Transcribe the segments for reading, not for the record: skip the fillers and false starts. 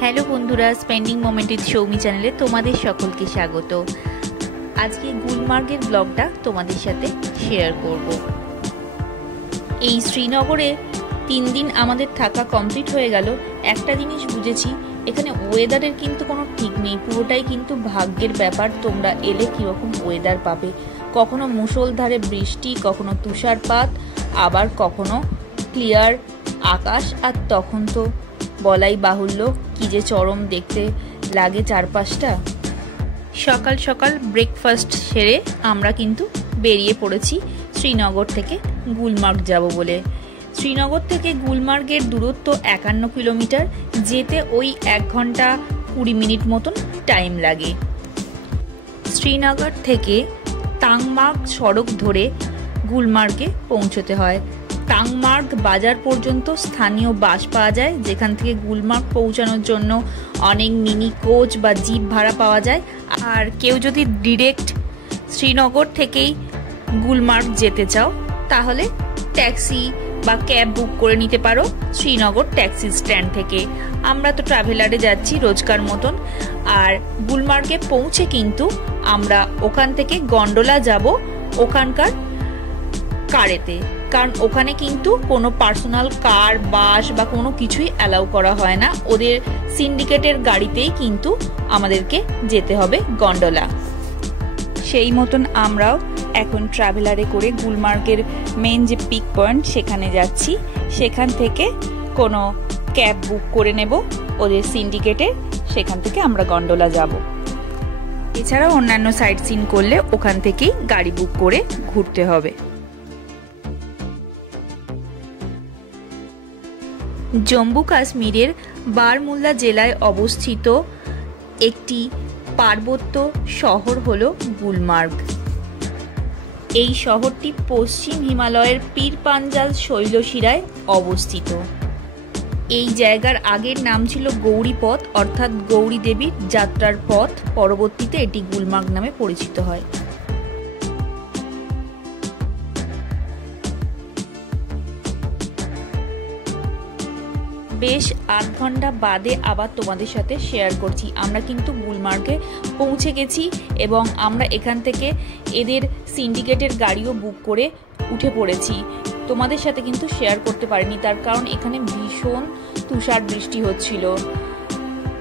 Hello বন্ধুরা, spending moment with Soumi চ্যানেলে তোমাদের সকলকে স্বাগত। আজকে গুলমার্গের ব্লগটা তোমাদের সাথে শেয়ার করব। এই শ্রীনগরে 3 দিন আমাদের থাকা কমপ্লিট হয়ে গেল। একটা জিনিস বুঝেছি, এখানে ওয়েদারের কিন্তু কোনো ঠিক নেই, পুরোটাই কিন্তু ভাগ্যের ব্যাপার। তোমরা এলে কীরকম ওয়েদার পাবে, কখনো মুষলধারে বৃষ্টি, কখনো তুষারপাত, আবার কখনো ক্লিয়ার আকাশ। আর তখন তো বলাই বাহুল্য কি যে চরম দেখতে লাগে চারপাশটা। সকাল সকাল ব্রেকফাস্ট সেরে আমরা কিন্তু বেরিয়ে পড়েছি শ্রীনগর থেকে গুলমার্গ যাব বলে। শ্রীনগর থেকে গুলমার্গের দূরত্ব 51 কিলোমিটার, যেতে ওই 1 ঘন্টা 20 মিনিট মতন টাইম লাগে। শ্রীনগর থেকে টাংমার্গ সড়ক ধরে গুলমার্গে পৌঁছতে হয়। টাংমার্গ বাজার পর্যন্ত স্থানীয় বাস পাওয়া যায়, যেখান থেকে গুলমার্গ পৌঁছানোর জন্য অনেক মিনি কোচ বা জিপ ভাড়া পাওয়া যায়। আর কেউ যদি ডিরেক্ট শ্রীনগর থেকেই গুলমার্গ যেতে চাও, তাহলে ট্যাক্সি বা ক্যাব বুক করে নিতে পারো শ্রীনগর ট্যাক্সি স্ট্যান্ড থেকে। আমরা তো ট্রাভেলারে যাচ্ছি রোজকার মতন। আর গুলমার্গে পৌঁছে কিন্তু আমরা ওখান থেকে গন্ডোলা যাব ওখানকার কারেতে, কারণ ওখানে কিন্তু কোনো পার্সোনাল কার, বাস বা কোনো কিছুই অ্যালাউ করা হয় না। ওদের সিন্ডিকেটের গাড়িতেই কিন্তু আমাদেরকে যেতে হবে গন্ডোলা। সেই মতন আমরাও এখন ট্রাভেলারে করে গুলমার্গের মেন যে পিক পয়েন্ট সেখানে যাচ্ছি। সেখান থেকে কোনো ক্যাব বুক করে নেব ওদের সিন্ডিকেটে, সেখান থেকে আমরা গন্ডোলা যাব। এছাড়াও অন্যান্য সাইট সিন করলে ওখান থেকেই গাড়ি বুক করে ঘুরতে হবে। জম্মু কাশ্মীরের বারমুল্লা জেলায় অবস্থিত একটি পার্বত্য শহর হল গুলমার্গ। এই শহরটি পশ্চিম হিমালয়ের পীর পাঞ্জাল শৈলশিরায় অবস্থিত। এই জায়গার আগের নাম ছিল গৌরী পথ, অর্থাৎ গৌরী দেবীর যাত্রার পথ। পরবর্তীতে এটি গুলমার্গ নামে পরিচিত হয়। বেশ 8 ঘন্টা বাদে আবার তোমাদের সাথে শেয়ার করছি। আমরা কিন্তু গুলমার্গে পৌঁছে গেছি এবং আমরা এখান থেকে এদের সিন্ডিকেটের গাড়িও বুক করে উঠে পড়েছি। তোমাদের সাথে কিন্তু শেয়ার করতে পারিনি, তার কারণ এখানে ভীষণ তুষার বৃষ্টি হচ্ছিল।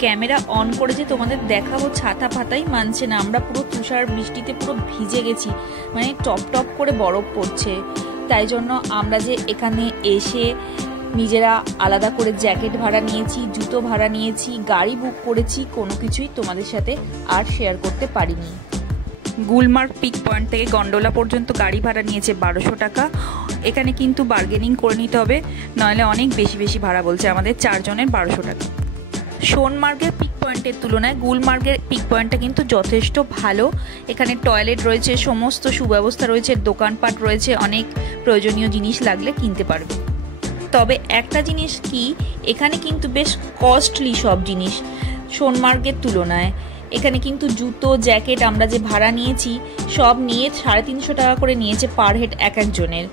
ক্যামেরা অন করে যে তোমাদের দেখাবো, ছাতা ফাতাই মানছে না। আমরা পুরো তুষার বৃষ্টিতে পুরো ভিজে গেছি, মানে টপ টপ করে বরফ পড়ছে। তাই জন্য আমরা যে এখানে এসে নিজেরা আলাদা করে জ্যাকেট ভাড়া নিয়েছি, জুতো ভাড়া নিয়েছি, গাড়ি বুক করেছি, কোনো কিছুই তোমাদের সাথে আর শেয়ার করতে পারিনি। গুলমার্গ পিক পয়েন্ট থেকে গন্ডোলা পর্যন্ত গাড়ি ভাড়া নিয়েছে 1200 টাকা। এখানে কিন্তু বার্গেনিং করে নিতে হবে, নইলে অনেক বেশি বেশি ভাড়া বলছে আমাদের। 4 জনের 1200 টাকা। সোনমার্গের পিক পয়েন্টের তুলনায় গুলমার্গের পিক পয়েন্টটা কিন্তু যথেষ্ট ভালো। এখানে টয়লেট রয়েছে, সমস্ত সুব্যবস্থা রয়েছে, দোকানপাট রয়েছে, অনেক প্রয়োজনীয় জিনিস লাগলে কিনতে পারবে। তবে একটা জিনিস কি, এখানে কিন্তু বেশ কস্টলি সব জিনিস সোনমার্গের তুলনায়। এখানে কিন্তু জুতো, জ্যাকেট আমরা যে ভাড়া নিয়েছি সব নিয়ে 350 টাকা করে নিয়েছে পার হেড এক একজনের।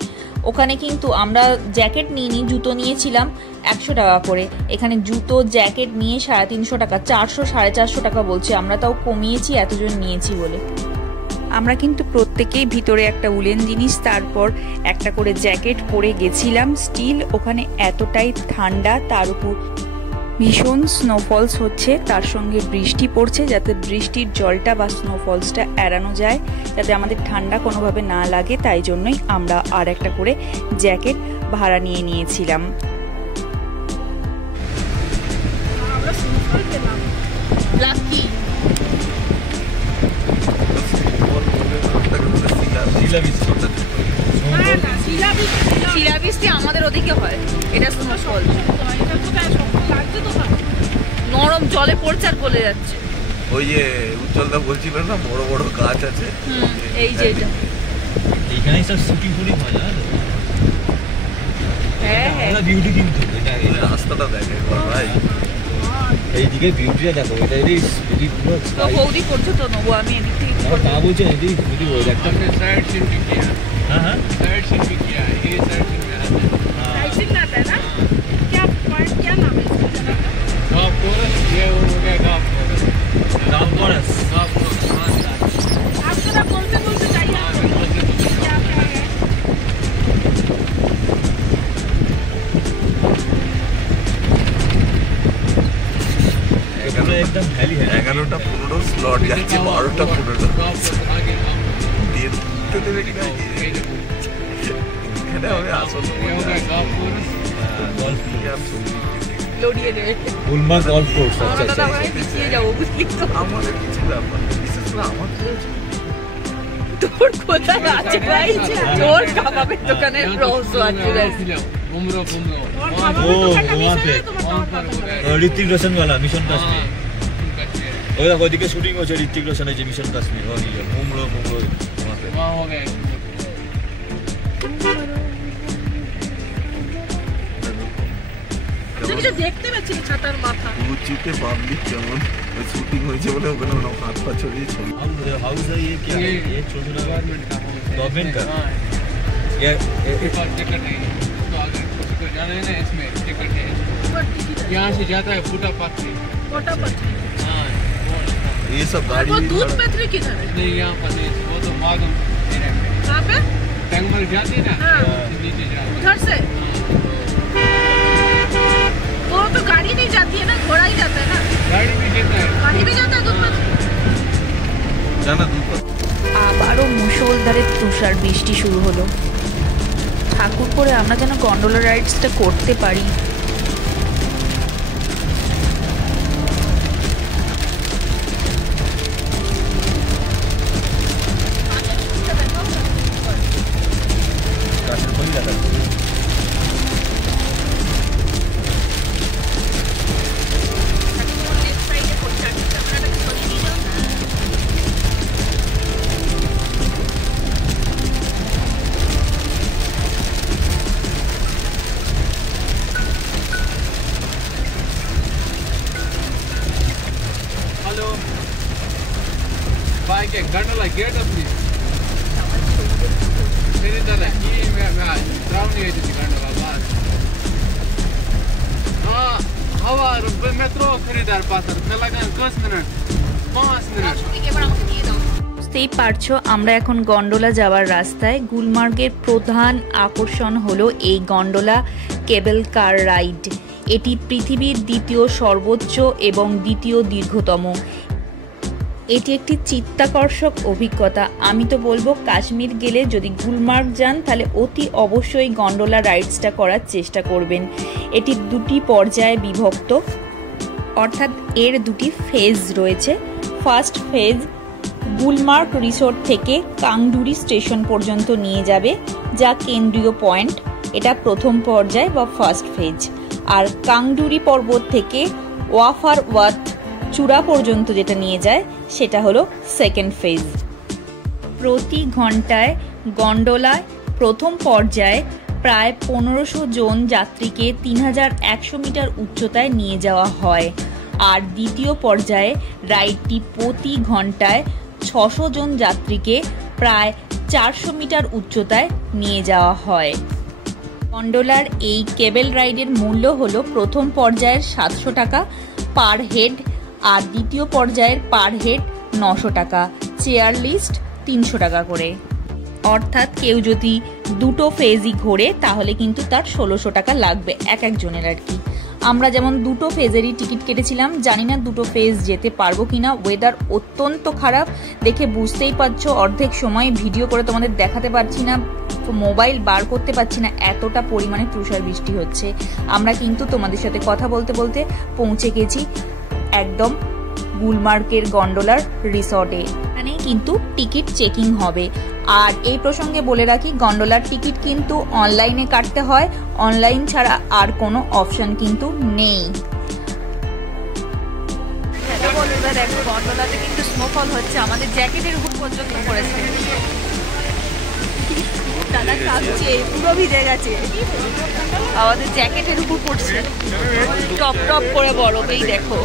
ওখানে কিন্তু আমরা জ্যাকেট নিইনি, জুতো নিয়েছিলাম 100 টাকা করে। এখানে জুতো জ্যাকেট নিয়ে 350 টাকা, 400 450 টাকা বলছে। আমরা তাও কমিয়েছি এতজন নিয়েছি বলে। আমরা কিন্তু প্রত্যেকেই ভিতরে একটা উলেন জিনিস, তারপর একটা করে জ্যাকেট পরে গেছিলাম। স্টিল ওখানে এতটাই ঠান্ডা, তার উপর ভীষণ স্নোফলস হচ্ছে, তার সঙ্গে বৃষ্টি পড়ছে, যাতে বৃষ্টির জলটা বা স্নোফলসটা এড়ানো যায়, যাতে আমাদের ঠান্ডা কোনোভাবে না লাগে। তাই জন্যই আমরা আর একটা করে জ্যাকেট ভাড়া নিয়ে নিয়েছিলাম। শিলাবৃষ্টি আমাদের ওদিকে হয়, এটা স্নোফল। নরম জলে পড়ছে আর গলে যাচ্ছে। ওই যে উজ্জ্বলদা বলছিল না, বড় বড় গাছ আছে, এই যে এটা এইখানেই সব শুটিং ফুটিং হয় না। হ্যাঁ হ্যাঁ, বিউটি কিন্তু এটা রাস্তাটা দেখে ভাই, এইদিকে বিউটিটা দেখো, এটা এদিক পুরো তো বৌদি করছো তো নেবো আমি এদিক থেকে। তা বলছেন এদিক যদি ওই একটা साइड सीन भी किया। हाँ साइड सीन भी किया है, ये साइड सीन में आता है। साइड सीन आता है ना? क्या पॉइंट, क्या नाम है इसका? हाँ, पूरा ये एकदम हेली है 11টা 15 স্লট যাচ্ছে 12টা 15 आगे দেখতে দেবে কিনা এখানে হবে আসল ये हो गया golf course golf লড়িয়ে দেবে गुलमर्ग golf course আমরা अच्छा তো अच्छा পিছিয়ে যাবো বুঝলি তো আমাদের কিছু ব্যাপার না। বিশেষ করে আমার তোর কোথায় আছে ভাই তোর কাবাবের দোকানের রহস্য আছে बुमरो ओ वहाँ पे ऋतिक रोशन वाला मिशन काश्मीर ওই দেখো ওইদিকে শুটিং হচ্ছে ঋতিক রোশনের যে মিশন কাশ্মীর ওই মুমরো वहाँ पे वहाँ हो गया কিছু দেখতে পাচ্ছি না ছাতার মাথা উঁচুতে পাবলিক কেমন ওই শুটিং হয়েছে বলে ওখানে ওরা হাত পা ছড়িয়ে ছবি हाउस है ये क्या है ये छोटा गवर्नमेंट का गवर्नमेंट का हाँ ये टिकट नहीं तो अगर किसी को जाना है ना इसमें टिकट है यहाँ से जाता है फूटा पाथरी কোটা পাচ্ছি हाँ ये सब गाड़ी वो भी दूध बड़ा- पथरी किधर है नहीं यहाँ पर नहीं वो तो मागम एरिया में कहाँ पे टंगमल जाती है ना हाँ। नीचे जाती उधर से वो तो गाड़ी नहीं जाती है ना घोड़ा ही जाता है ना गाड़ी भी देता है गाड़ी भी जाता है दूध पथरी জানা দুটো আবারও মুষলধারে তুষার বৃষ্টি শুরু হলো ঠাকুরপুরে আমরা যেন গন্ডোলা রাইডসটা করতে পারি काश्मीर कोई जाता है हेलो बाइक है गंडला गेट अपनी मेरी तरह की मैं त्रावणी है थी गंडला बाहर हाँ हवा मेट्रो खरीदार पास मैं लगा 10 मिनट 5 मिनट বুঝতেই পারছো আমরা এখন গন্ডোলা যাওয়ার রাস্তায় গুলমার্গের প্রধান আকর্ষণ হলো এই গন্ডোলা কেবল কার রাইড এটি পৃথিবীর দ্বিতীয় সর্বোচ্চ এবং দ্বিতীয় দীর্ঘতম এটি একটি চিত্তাকর্ষক অভিজ্ঞতা আমি তো বলবো কাশ্মীর গেলে যদি গুলমার্গ যান তাহলে অতি অবশ্যই গন্ডোলা রাইডসটা করার চেষ্টা করবেন এটি দুটি পর্যায়ে বিভক্ত অর্থাৎ এর দুটি ফেজ রয়েছে ফার্স্ট ফেজ গুলমার্গ রিসোর্ট থেকে কাংডুরি স্টেশন পর্যন্ত নিয়ে যাবে যা কেন্দ্রীয় পয়েন্ট এটা প্রথম পর্যায় বা ফার্স্ট ফেজ আর কাংডুরি পর্বত থেকে ওয়াফার ওয়াত চূড়া পর্যন্ত যেটা নিয়ে যায় সেটা হলো সেকেন্ড ফেজ প্রতি ঘন্টায় গন্ডোলায় প্রথম পর্যায়ে প্রায় 1500 জন যাত্রীকে 3100 মিটার উচ্চতায় নিয়ে যাওয়া হয় আর দ্বিতীয় পর্যায়ে রাইডটি প্রতি ঘন্টায় 600 জন যাত্রীকে প্রায় 400 মিটার উচ্চতায় নিয়ে যাওয়া হয় গন্ডোলার এই কেবল রাইডের মূল্য হলো প্রথম পর্যায়ের 700 টাকা পার হেড আর দ্বিতীয় পর্যায়ের পার হেড 900 টাকা চেয়ার লিস্ট 300 টাকা করে অর্থাৎ কেউ যদি দুটো ফেজই ঘোরে তাহলে কিন্তু তার 1600 টাকা লাগবে এক একজনের আর কি আমরা যেমন দুটো ফেজেরই টিকিট কেটেছিলাম জানি না দুটো ফেজ যেতে পারবো কিনা ওয়েদার অত্যন্ত খারাপ দেখে বুঝতেই পারছো অর্ধেক সময় ভিডিও করে তোমাদের দেখাতে পারছি না মোবাইল বার করতে পারছি না এতটা পরিমাণে তুষার বৃষ্টি হচ্ছে আমরা কিন্তু তোমাদের সাথে কথা বলতে বলতে পৌঁছে গেছি একদম গুলমার্গের গন্ডোলার রিসর্টে এখানেই কিন্তু টিকিট চেকিং হবে আর এই প্রসঙ্গে বলে রাখি গন্ডোলার টিকিট কিন্তু অনলাইনে কাটতে হয় অনলাইন ছাড়া আর কোনো অপশন কিন্তু নেই দেখো গন্ডোলাতে কিন্তু স্নোফল হচ্ছে আমাদের জ্যাকেটের উপর পর্যন্ত পড়েছে দাদা কাঁপছে পুরো ভিজে গেছে আমাদের জ্যাকেটের উপর পড়ছে টপ টপ করে বরফ এই দেখো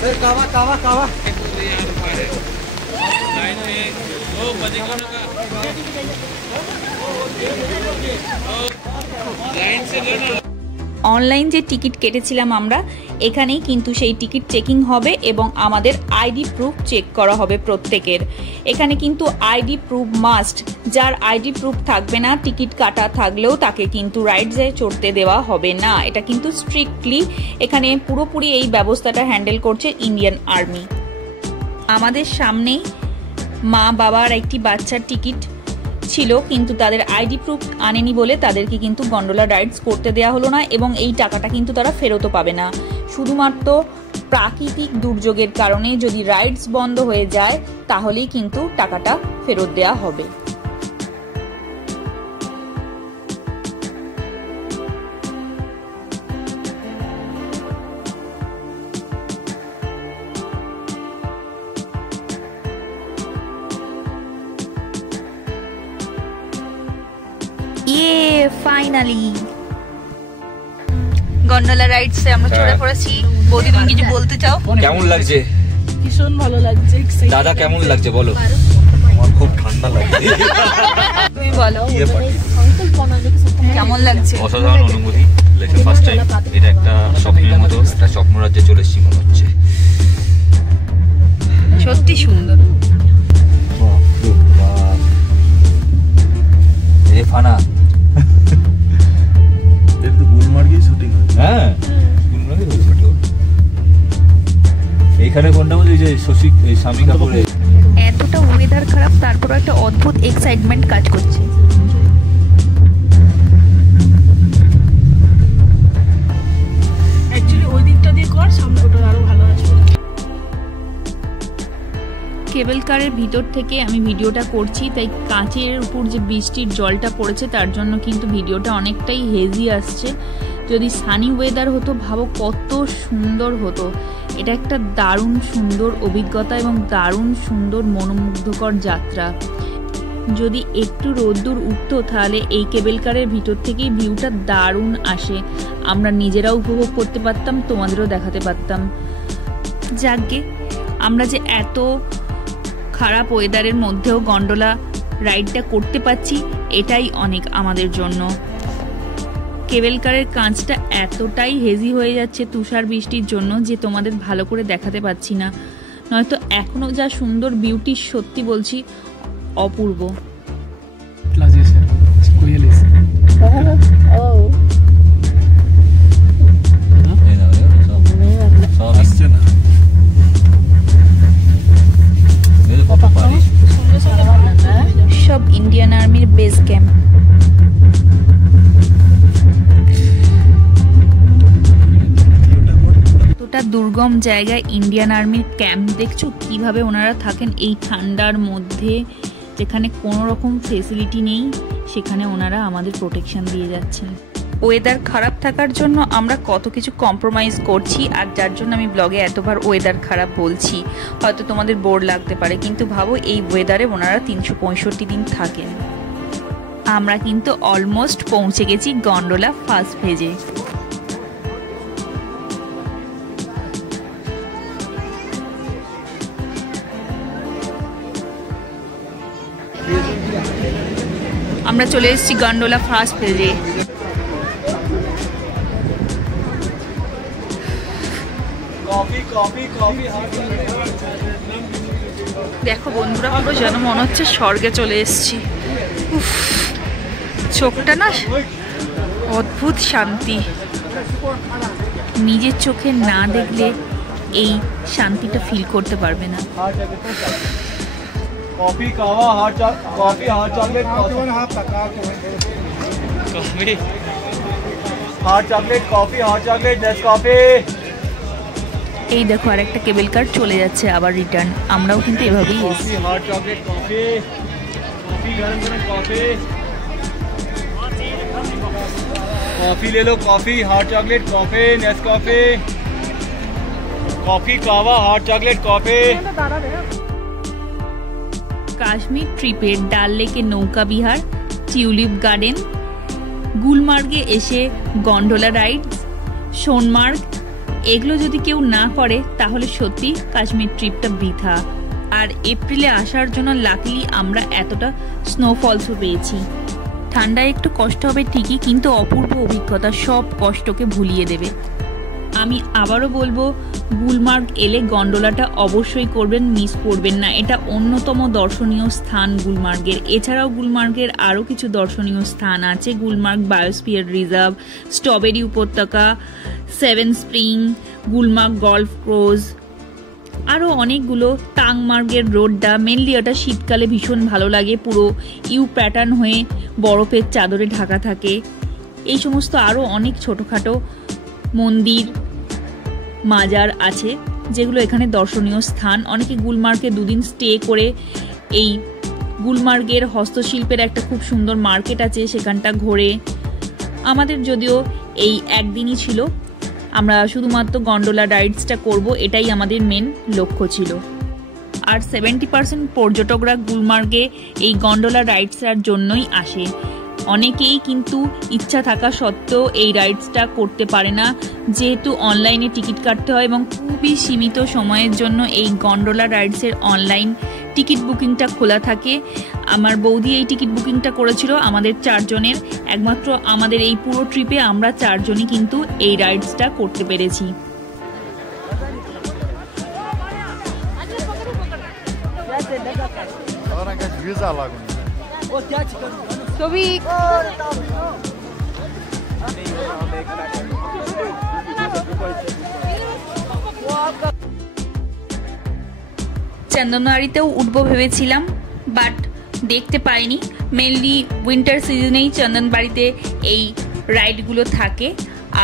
कावा कावा कावा लाइन में वो बजेगा ना लाइन से लेना অনলাইন যে টিকিট কেটেছিলাম আমরা, এখানেই কিন্তু সেই টিকিট চেকিং হবে এবং আমাদের আইডি প্রুফ চেক করা হবে প্রত্যেকের। এখানে কিন্তু আইডি প্রুফ মাস্ট। যার আইডি প্রুফ থাকবে না, টিকিট কাটা থাকলেও তাকে কিন্তু রাইডসে চড়তে দেওয়া হবে না। এটা কিন্তু স্ট্রিক্টলি এখানে পুরোপুরি এই ব্যবস্থাটা হ্যান্ডেল করছে ইন্ডিয়ান আর্মি। আমাদের সামনেই মা বাবার একটি বাচ্চার টিকিট ছিল, কিন্তু তাদের আইডি প্রুফ আনেনি বলে তাদেরকে কিন্তু গন্ডোলা রাইডস করতে দেওয়া হলো না এবং এই টাকাটা কিন্তু তারা ফেরতও পাবে না। শুধুমাত্র প্রাকৃতিক দুর্যোগের কারণে যদি রাইডস বন্ধ হয়ে যায় তাহলেই কিন্তু টাকাটা ফেরত দেওয়া হবে। ফাইনালি গন্ডোলা রাইডসে আমরা চড়ে পড়েছি। বৌদি, তুমি কিছু বলতে চাও? কেমন লাগছে? ভীষণ ভালো লাগছে। দাদা কেমন লাগছে বলো? আমার খুব ঠান্ডা লাগছে। তুমি বলো কেমন লাগছে? অসাধারণ অনুভূতি। ফার্স্ট টাইম এটা একটা স্বপ্নের মতো, একটা স্বপ্ন রাজ্যে চলে এসেছি মনে হচ্ছে। সত্যি সুন্দর। ফানা গুলমার্গেই শুটিং হয়েছে। হ্যাঁ, গুলমার্গে হয়েছে। এইখানে কোনটা বলি যে শশী স্বামী কাপুরের। এতটা ওয়েদার খারাপ, তারপর একটা অদ্ভুত এক্সাইটমেন্ট কাজ করছে। অ্যাকচুয়ালি ওই দিকটা দিয়ে কর, সামনে ওটা আরো ভালো আসবে। কেবল কারের ভিতর থেকে আমি ভিডিওটা করছি, তাই কাঁচের উপর যে বৃষ্টির জলটা পড়েছে তার জন্য কিন্তু ভিডিওটা অনেকটাই হেজি আসছে। যদি সানি ওয়েদার হতো, ভাবো কত সুন্দর হতো। এটা একটা দারুণ সুন্দর অভিজ্ঞতা এবং দারুণ সুন্দর মনোমুগ্ধকর যাত্রা। যদি একটু রোদ্দুর উঠতো তাহলে এই কেবল কারের ভিতর থেকেই ভিউটা দারুণ আসে। আমরা নিজেরাও উপভোগ করতে পারতাম, তোমাদেরও দেখাতে পারতাম। যাকগে, আমরা যে এত খারাপ ওয়েদারের মধ্যেও গন্ডোলা রাইডটা করতে পারছি, এটাই অনেক আমাদের জন্য। কেবল কারের কাঁচটা এতটাই হেজি হয়ে যাচ্ছে তুষার বৃষ্টির জন্য যে তোমাদের ভালো করে দেখাতে পাচ্ছি না, নয়তো এখনো যা সুন্দর বিউটি, সত্যি বলছি অপূর্ব। আসছে না। সব ইন্ডিয়ান আর্মির বেস ক্যাম্প। এতটা দুর্গম জায়গায় ইন্ডিয়ান আর্মির ক্যাম্প, দেখছো কিভাবে ওনারা থাকেন এই ঠান্ডার মধ্যে, যেখানে কোনো রকম ফেসিলিটি নেই, সেখানে ওনারা আমাদের প্রোটেকশন দিয়ে যাচ্ছেন। ওয়েদার খারাপ থাকার জন্য আমরা কত কিছু কম্প্রোমাইজ করছি, আর যার জন্য আমি ব্লগে এতবার ওয়েদার খারাপ বলছি। হয়তো তোমাদের বোর লাগতে পারে, কিন্তু ভাবো এই ওয়েদারে ওনারা 365 দিন থাকেন। আমরা কিন্তু অলমোস্ট পৌঁছে গেছি গন্ডোলা ফার্স্ট ফেজে। আমরা চলে এসেছি গন্ডোলা ফার্স্ট ফেজে। দেখো বন্ধুরা, পুরো যেন মনে হচ্ছে স্বর্গে চলে এসেছি। চোখটা না অদ্ভুত শান্তি, নিজের চোখে না দেখলে এই শান্তিটা ফিল করতে পারবে না। Coffee kahwa coffee hot chocolate hot chocolate coffee hot chocolate Nescafe. এই দেখো আরেকটা কেবল কার চলে যাচ্ছে আবার রিটার্ন। আমরাও কিন্তু এভাবেই এসেছি। हॉट चॉकलेट कॉफी कॉफी गरम गरम कॉफी कॉफी ले लो coffee hot chocolate coffee Nescafe coffee kahwa hot chocolate coffee. Kashmir ট্রিপের ডাল লেকে নৌকা বিহার, টিউলিপ গার্ডেন, গুলমার্গে এসে গন্ডোলা রাইড, সোনমার্গ, এগুলো যদি কেউ না করে তাহলে সত্যি কাশ্মীর ট্রিপটা বৃথা। আর এপ্রিলে আসার জন্য লাকিলি আমরা এতটা স্নোফলসও পেয়েছি। ঠান্ডায় একটু কষ্ট হবে ঠিকই, কিন্তু অপূর্ব অভিজ্ঞতা, সব কষ্টকে ভুলিয়ে দেবে। আমি আবারও বলবো, গুলমার্গ এলে গন্ডোলাটা অবশ্যই করবেন, মিস করবেন না। এটা অন্যতম দর্শনীয় স্থান গুলমার্গের। এছাড়াও গুলমার্গের আরও কিছু দর্শনীয় স্থান আছে। গুলমার্গ বায়োস্ফিয়ার রিজার্ভ, স্ট্রবেরি উপত্যকা, 7 স্প্রিং, গুলমার্গ গল্ফ কোর্স, আরও অনেকগুলো। টাংমার্গের রোডটা মেনলি ওটা শীতকালে ভীষণ ভালো লাগে, পুরো ইউ প্যাটার্ন হয়ে বরফের চাদরে ঢাকা থাকে। এই সমস্ত আরও অনেক ছোটোখাটো মন্দির মাজার আছে যেগুলো এখানে দর্শনীয় স্থান। অনেকে গুলমার্গে 2 দিন স্টে করে এই গুলমার্গের হস্তশিল্পের একটা খুব সুন্দর মার্কেট আছে সেখানটা ঘোরে। আমাদের যদিও এই একদিনই ছিল, আমরা শুধুমাত্র গন্ডোলা রাইডসটা করব, এটাই আমাদের মেন লক্ষ্য ছিল। আর 70% পর্যটকরা গুলমার্গে এই গন্ডোলা রাইডসের জন্যই আসে। অনেকেই কিন্তু ইচ্ছা থাকা সত্ত্বেও এই রাইডসটা করতে পারে না, যেহেতু অনলাইনে টিকিট কাটতে হয় এবং খুবই সীমিত সময়ের জন্য এই গন্ডোলা রাইডসের অনলাইন টিকিট বুকিংটা খোলা থাকে। আমার বৌদি এই টিকিট বুকিংটা করেছিল আমাদের 4 জনের। একমাত্র আমাদের এই পুরো ট্রিপে আমরা 4 জনই কিন্তু এই রাইডসটা করতে পেরেছি। চন্দনবাড়িতেও উঠবো ভেবেছিলাম, বাট দেখতে পাইনি। মেনলি উইন্টার সিজনেই চন্দনবাড়িতে এই রাইডগুলো থাকে।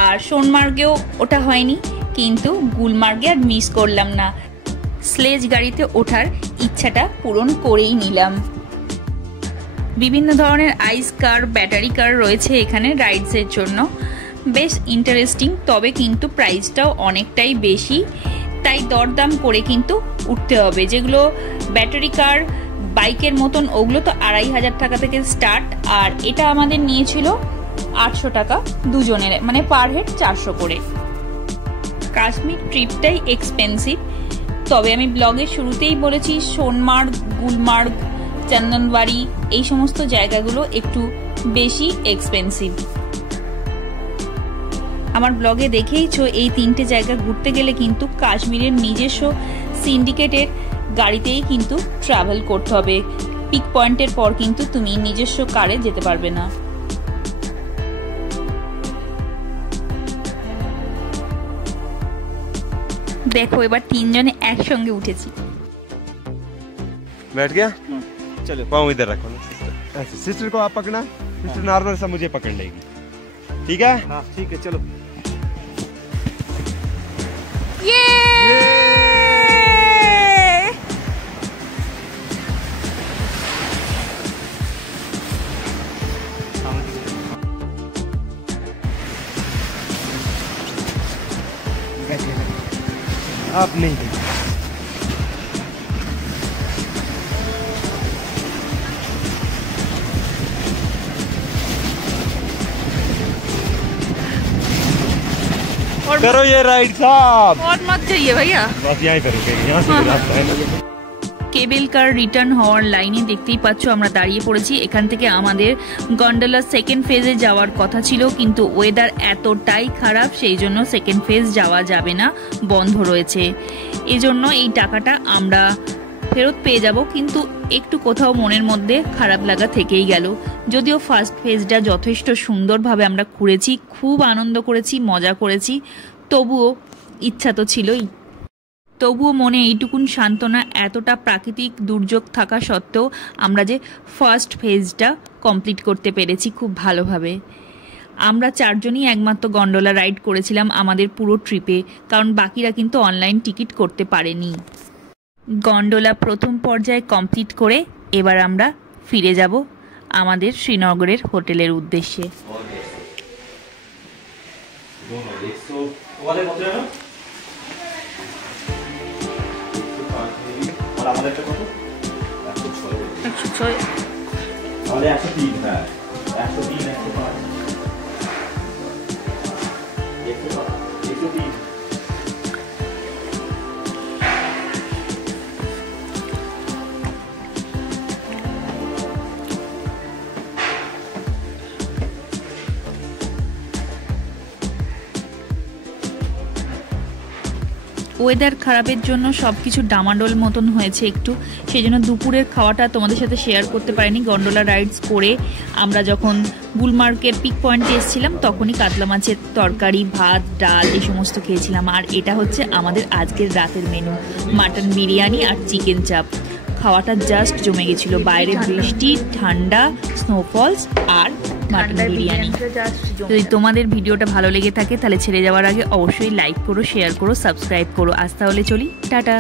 আর সোনমার্গেও ওটা হয়নি, কিন্তু গুলমার্গে আর মিস করলাম না। স্লেজ গাড়িতে ওঠার ইচ্ছাটা পূরণ করেই নিলাম। বিভিন্ন ধরনের আইস কার, ব্যাটারি কার রয়েছে এখানে রাইডসের জন্য, বেশ ইন্টারেস্টিং। তবে কিন্তু প্রাইসটাও অনেকটাই বেশি, তাই দরদাম করে কিন্তু উঠতে হবে। যেগুলো ব্যাটারি কার বাইকের মতন ওগুলো তো 2500 টাকা থেকে স্টার্ট, আর এটা আমাদের নিয়েছিল 800 টাকা দুজনের, মানে পার হেড 400 করে। কাশ্মীর ট্রিপটাই এক্সপেন্সিভ, তবে আমি ব্লগের শুরুতেই বলেছি সোনমার্গ, গুলমার্গ, চন্দনবাড়ি এই সমস্ত জায়গাগুলো একটু বেশি এক্সপেন্সিভ। আমার ব্লগে দেখেইছো এই 3টে জায়গা ঘুরতে গেলে কিন্তু কাশ্মীরের নিজস্ব সিন্ডিকেটের গাড়িতেই কিন্তু ট্রাভেল করতে হবে। পিক পয়েন্টের পর কিন্তু তুমি নিজস্ব কারে যেতে পারবে না। দেখো এবার 3 জনে একসঙ্গে উঠেছি। बैठ गया? चलो पाँव इधर रखो ना। ऐसे सिस्टर को आप पकड़ना, सिस्टर नॉर्मल सा मुझे पकड़ लेगी, ठीक है? हाँ ठीक है, चलो। आप नहीं करो ये राइड साहब, और मत जाइए भैया, बस यहीं पे रुकेंगे, यहाँ से रास्ता है। কেবল কার রিটার্ন হওয়ার লাইনে দেখতেই পাচ্ছ আমরা দাঁড়িয়ে পড়েছি। এখান থেকে আমাদের গন্ডোলা সেকেন্ড ফেজে যাওয়ার কথা ছিল, কিন্তু ওয়েদার এতটাই খারাপ সেই জন্য সেকেন্ড ফেজ যাওয়া যাবে না, বন্ধ রয়েছে। এই জন্য এই টাকাটা আমরা ফেরত পেয়ে যাব, কিন্তু একটু কোথাও মনের মধ্যে খারাপ লাগা থেকেই গেল। যদিও ফার্স্ট ফেজটা যথেষ্ট সুন্দরভাবে আমরা ঘুরেছি, খুব আনন্দ করেছি, মজা করেছি, তবুও ইচ্ছা তো ছিলই। তবুও মনে এইটুকুন সান্ত্বনা, এতটা প্রাকৃতিক দুর্যোগ থাকা সত্ত্বেও আমরা যে ফার্স্ট ফেজটা কমপ্লিট করতে পেরেছি খুব ভালোভাবে। আমরা 4 জনই একমাত্র গন্ডোলা রাইড করেছিলাম আমাদের পুরো ট্রিপে, কারণ বাকিরা কিন্তু অনলাইন টিকিট করতে পারেনি। গন্ডোলা প্রথম পর্যায়ে কমপ্লিট করে এবার আমরা ফিরে যাব আমাদের শ্রীনগরের হোটেলের উদ্দেশ্যে। আমাদেরটা কত? 106। আমাদের 103, হ্যাঁ 103, 105, 103। ওয়েদার খারাপের জন্য সব কিছু ডামাডোল মতন হয়েছে একটু, সেই জন্য দুপুরের খাওয়াটা তোমাদের সাথে শেয়ার করতে পারিনি। গন্ডোলা রাইডস করে আমরা যখন গুলমার্গের পিক পয়েন্টে এসেছিলাম তখনই কাতলা মাছের তরকারি, ভাত, ডাল এই সমস্ত খেয়েছিলাম। আর এটা হচ্ছে আমাদের আজকের রাতের মেনু, মাটন বিরিয়ানি আর চিকেন চাপ। খাওয়াটা জাস্ট জমে গেছিল, বাইরে বৃষ্টি, ঠান্ডা, স্নোফলস আর মাটন বিরিয়ানি। যদি তোমাদের ভিডিওটা ভালো লেগে থাকে তাহলে ছেড়ে যাওয়ার আগে অবশ্যই লাইক করো, শেয়ার করো, সাবস্ক্রাইব করো। আজ তাহলে চলি, টাটা।